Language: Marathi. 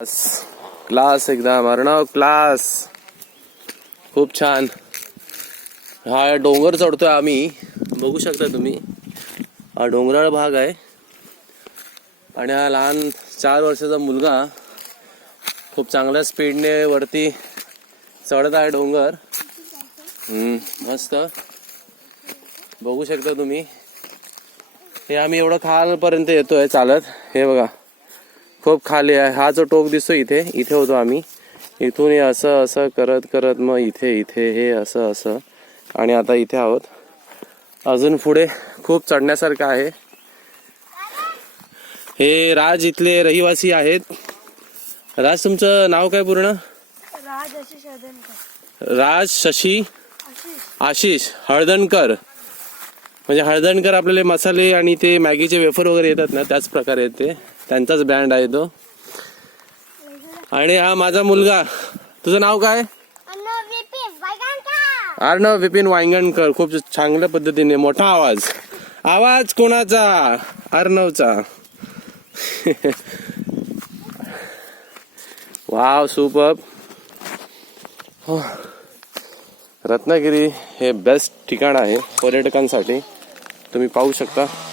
क्लास एकदम अर्णव क्लास. खूप छान. हा डोंगर चढतोय आम्ही, बघू शकता तुम्ही. हा डोंगराळ भाग आहे आणि हा लहान 4 वर्षाचा मुलगा खूप चांगल्या स्पीडने वरती चढत आहे डोंगर. मस्त बघू शकता तुम्ही. हे आम्ही एवढं खालपर्यंत येतोय चालत. हे बघा खूप खाली आहे. हा जो टोक दिसतो इथे होतो आम्ही. इथून हे असं असं करत करत मग इथे हे असं असं आणि आता इथे आहोत. अजून पुढे खूप चढण्यासारखं आहे. हे राज इथले रहिवासी आहेत. राज तुमचं नाव काय पूर्ण? राज शशी आशिष हळदणकर. म्हणजे हळदणकर आपल्याला मसाले आणि ते मॅगीचे वेफर वगैरे येतात ना, त्याच प्रकारे येते. त्यांचाच ब्रँड आहे तो. आणि हा माझा मुलगा. तुझं नाव काय? अर्णव विपिन वांगणकर. खूप चांगल्या पद्धतीने मोठा आवाज कोणाचा? अर्णवचा. Wow super. रत्नागिरी हे बेस्ट ठिकाण आहे पर्यटकांसाठी. तुम्ही पाहू शकता.